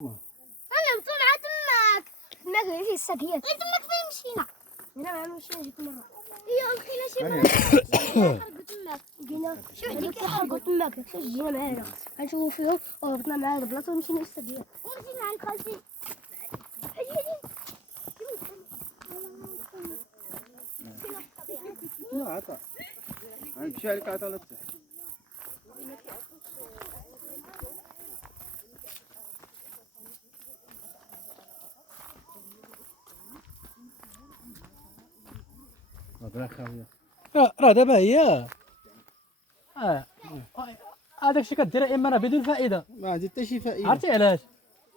انا مطلعه تماك فيه الساكيه غير تماك فين مشينا هنا ما مشينا جيت مره مشينا شي مره تماك جينا شي وحده كيحرقوا تماك جينا معانا غنشوفوا فيهم وهبطنا مع هاد البلاصه ومشينا للساكيه ومشينا عند خالتي لا عطا غنمشي عليك عطا لا تفتح راه دابا هي هذاك الشيء كديرها اما راه بدون فائده، ما عندي حتى شي فائده. عرفتي علاش؟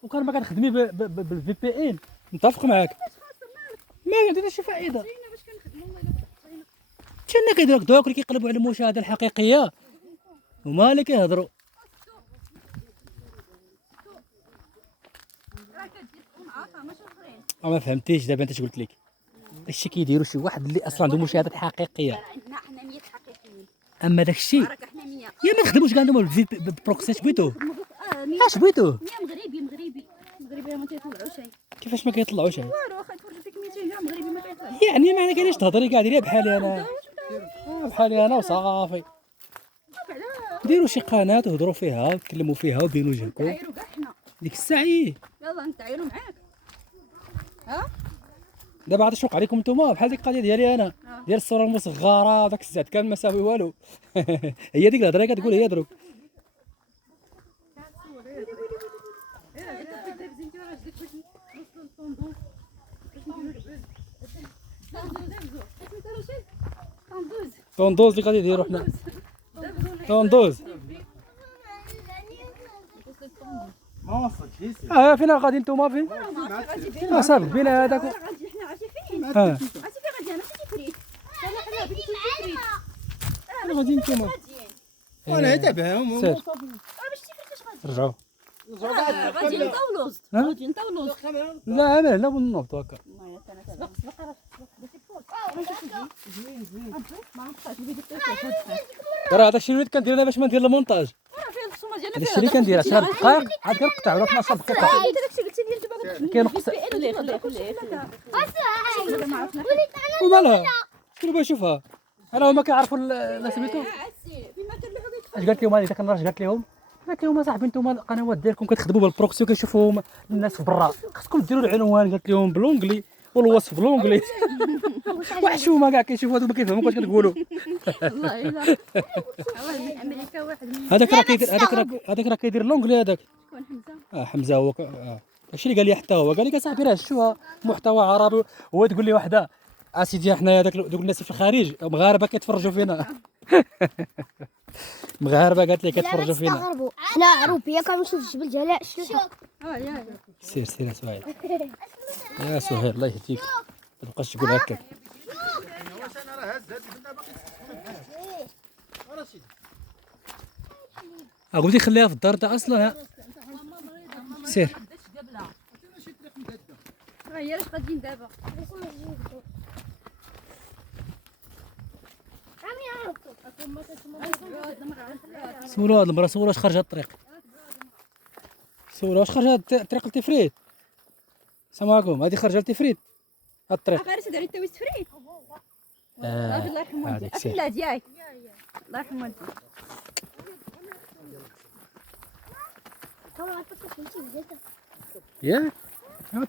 وكان ما كتخدمي بالفي بي ان، متفق معاك، ما عندها شي فائده. شنو كيديروا دوك اللي كيقلبوا على المشاهده الحقيقيه هما اللي كيهضروا. ما فهمتيش دابا انت قلت لك داكشي كيديروا شي واحد اللي اصلا عنده مشاهدات حقيقيه. عندنا حنا 100 حقيقيين. اما داكشي راك حنا 100 يا ما نخدموش كاع انتم بالبروكسي اش بغيتو؟ اش بغيتو؟ 100 مغربي ما تيطلعوا شي. كيفاش ما كيطلعوش؟ والو واخا تفرجوا فيك 200 كاع مغربي ما كيطلعش. يعني ما كاينش تهضري كاع ديريها بحالي انا، بحالي انا وصافي. ديروا شي قناه وهضروا فيها وتكلموا فيها وبينوا وجهكم. نتعايروا كاع حنا ديك الساعه يلا نتعايروا معاك. دابا عاد شوق عليكم نتوما بحال ديك القضيه ديالي انا ديال الصوره المصغره داك الزاد كان ما ساوي والو. هي ديك الهضره كتقول هي دروك. طوندوز اللي غادي نديرو حنا طوندوز. ما وصلتش فين غادي نتوما فين؟ صافي بينا هذاك. غادي حنا عرفتي فين؟ عرفتي فين غادي انا ماشي تفريت. حنا بغيتي تفريت. غادي نتوما وانا تابعهم سير باش تفريت اش غادي؟ رجعوا. غادي نطولوز. غادي نطولوز. لا انا لا نوض هكا. راه هذا الشيء اللي كندير انا باش ما ندير المونتاج. راه فيه الخصومه ديالنا هذا الشيء اللي كندير 10 دقائق عاد كنقطع ولا 12 دقيقه. داكشي قلتي لي دابا كينقص خليه ومالها شنو باغي نشوفها انا هما كيعرفوا لا سميتو اش قالت لهم هذه داك النهار قالت لهم اصاحبي نتوما القنوات ديالكم كتخدموا بالبروكسي وكيشوفوا الناس في برا خصكم ديروا العنوان قالت لهم بالونجلي والوصف بالونجلي. وحشومه كاع كيشوفوا هذوك ما كيفهموش واش كتقولوا. والله الا امريكا واحد هذاك راه كيدير هذاك راه كيدير اللونجلي هذاك. شكون حمزه؟ حمزه هو داكشي اللي قال لي حتى هو قال لي اصاحبي راه شوها محتوى عربي. هو تقول لي وحده اسيدي حنايا دوك الناس في الخارج مغاربه كيتفرجوا فينا. مغاربه قالت لي كيتفرجوا فينا. حنا عروبيه كنمشيو لجبل جلاء الشلحه. يا سير يا سهيل. يا سهيل الله يهديك ما تبقاش تقول هكاك. واش انا راه هز هاد البنه باقي تسخن بحالها سيدي. قلتي خليها في الدار انت اصلا. سير هي علاش غاديين دابا؟ سولوا هاد المرا سولوا واش خرج هاد الطريق. سولوا واش خرج هاد الطريق لتفريد. السلام عليكم هادي خرجه لتفريد هاد الطريق. غير سيدي انت ويس فريد. الله يرحم والديك. هذيك سير. لا ديالك الله يرحم والديك. ياك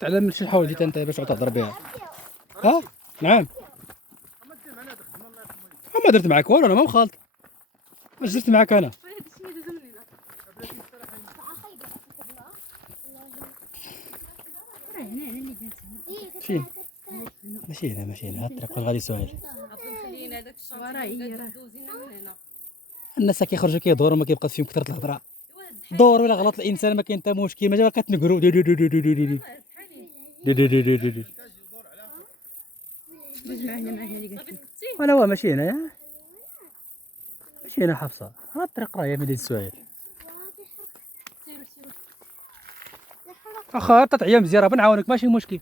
تعلم شي حاولتي انت باش تهضر بها. نعم ما درت معاك والو انا ما مخالط. واش درت معاك انا؟ فين؟ ماشي هنا هاد الطريق غادي سهيل. الناس كيخرجوا كيدوروا ما كيبقى فيهم كثرة الهضره. دور ولا غلط الانسان ما كاين حتى مشكل ما جا كتنقروا ولا هو ماشي هنا ماشي هنا حفصه هاد الطريق راه هي مدينه سهيل. اخا تعيا مزيان بنعاونك ماشي مشكل.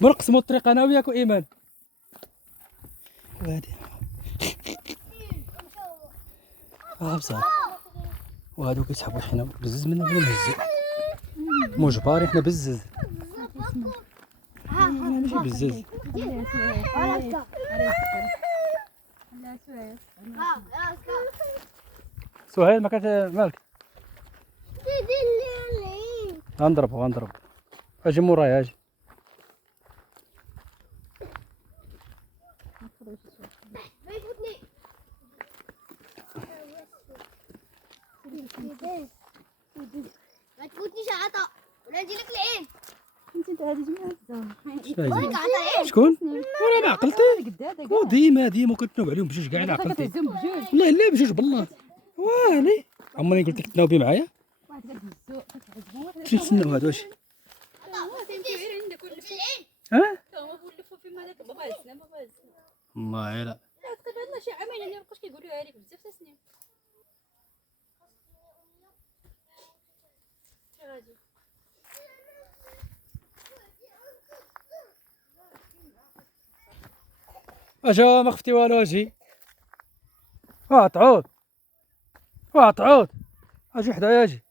نقسموا الطريق انا وياك وايمان. وهادي حفصه وهادو كيسحبوا حنا بزز منا بلا مهزو مجبرين حنا بزز ماشي بزز سهيل ما كانت مالك غنضرب اجي مورايا اجي ما تفوتنيش عطا ولا نجي لك العين. انت هذه جماعه وينك عطا شكون؟ انا ما عقلتي ديما كنتنوب عليهم بجوج كاع انا عقلتي والله لا بجوج بالله واني عمرني قلت لك تناوبي معايا واحد كتهزو كتعجبو واحد باش نتسناو هادو اش ها هما بولفوا فيما داك بابا هزنا والله لا لا كتب لنا شي عامين اللي مابقاوش كيقولوها لك بزاف سنين غادي اجا ما خفتي والو اجي تعود اجي حدايا اجي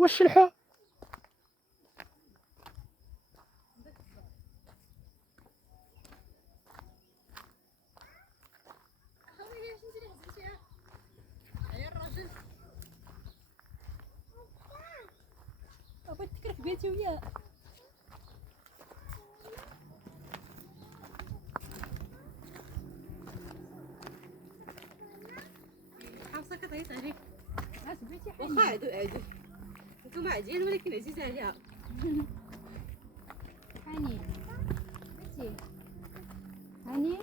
واش الحال بغيت تكرك بيتي وياه حافظه كتعيط عليك عجبتي حالي واخا عادو نتوما عاديين ولكن عزيز عليها حنين بنتي حنين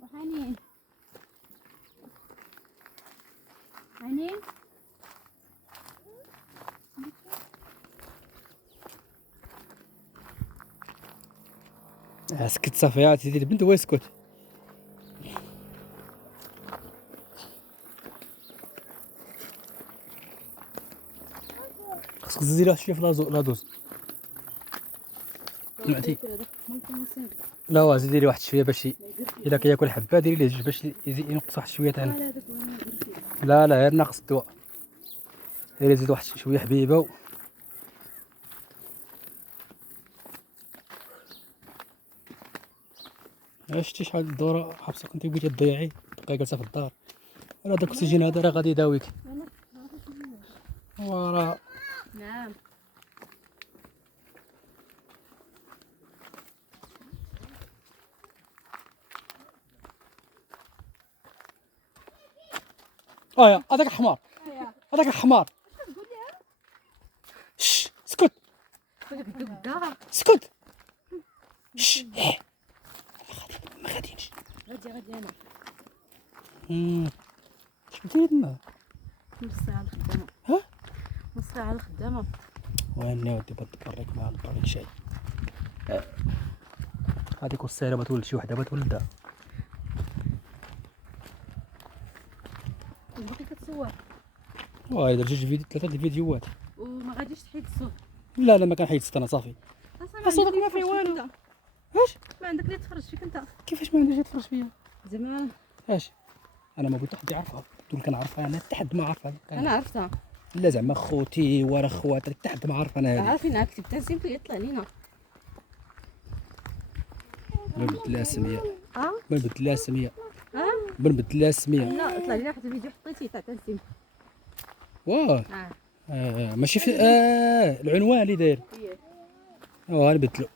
وحنين حنين اسكت صافي يا سيدي البنت هو يسكت خصك تزيدي لها شويه في لادوز سمعتي لا هو زيدي لي واحد شويه باش الا كياكل حبه ديري ليه جوج باش ينقص واحد شويه ثاني لا غير ناقص الدواء ديري زيد واحد شويه حبيبه شتي شحال الدوره حبسه كنتي بغيتي تضيعي تبقاي جالسه في الدار راه داك الاكسجين هذا راه غادي يداويك وراه نعم هذاك الحمار شش اسكت اسكت شش ما غاديش غادي انا اش قلتي لي تما نص ساعه الخدامه ها نص ساعه الخدامه وين ودي بتبرك مع البريك شاي هذيك السيره بتولد شي وحده بتولدها باقي كتصور وهاي درت جوج ثلاثه الفيديوهات وما غاديش تحيد الصوت لا ما كنحيد انا صافي صوتك ما فيه والو اش ما عندك اللي تفرج فيك انت كيفاش ما عنديش يتفرج فيا زعما اش انا ما قلت حد يعرفها دول كنعرفها انا حتى حد ما عرفها انا عرفتها لا زعما خوتي ورا خواتي حتى حد ما عرف انا هذه عارفين كتبت تنسيم في يطلع لينا بنبدل لها السميه اه بنبدل لها السميه اه بنبدل لها السميه لا طلع لينا واحد الفيديو حطيتيه تاع تنسيم واه ماشي في العنوان اللي داير هي غنبدلو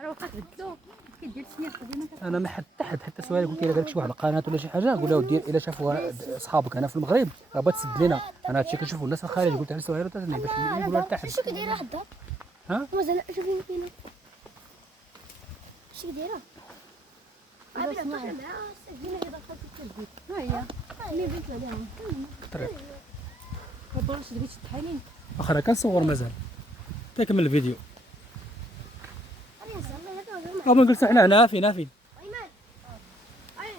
انا واخا تبدلو كيدير السنين قديمه انا ما حتى سؤال قلت الا قال لك شي واحد القناه ولا شي حاجه قول له دير الا شافوا اصحابك هنا في المغرب راه بغات تسد لنا. انا هادشي كنشوفوا الناس في الخارج قلت على سؤال باش نقولوا لها تحت. شو كديرها الدار؟ ها؟ مازال شوفي فينا. شو كديرها؟ عابر تروح معاها سجلنا اذا دخلت التسجيل. ها هي اللي بنت عليها. الطريق كبرش تبغي تحايلين واخا راه كنصور مازال تكمل الفيديو. علي يسار الله هذا او ما نجلسوا حنا هنا فين ايمن. علي يسار.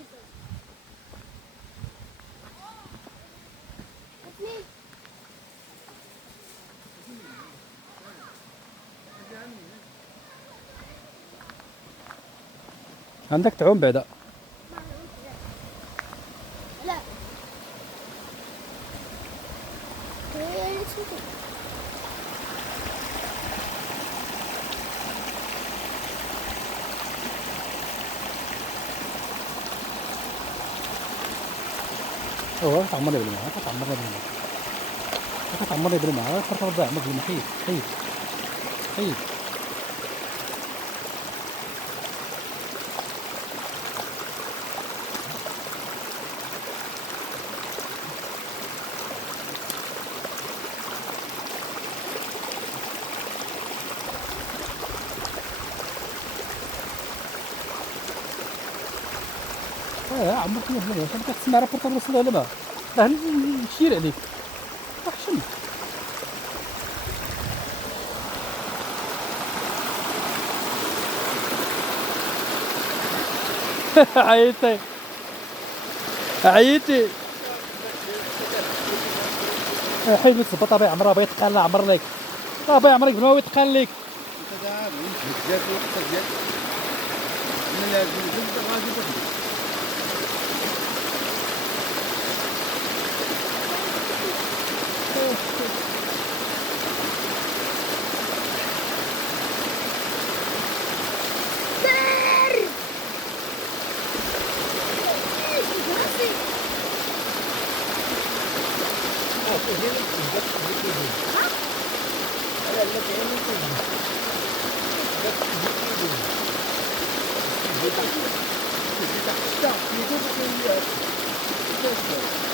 اثنين. عندك تعوم بعدا. لا. ايه شوفي. اوه تعمرني بالماء تعمرني بالماء تعمرني بالماء فرق ربع عمرك بالماء حيد حيد حيد. عمرك فيه هنا انت كتسمع راه فرق الوصل ولا ما راه نشير عليك وحشم. عيطي عيطي حيد لك الزبطه باغي عمرها باغي يتقال عمر لك راه باغي عمرك بلا ما يتقال لك. انت دابا بزاف الوقت ديالك من لازم نزيد غادي تخدم. Thank you.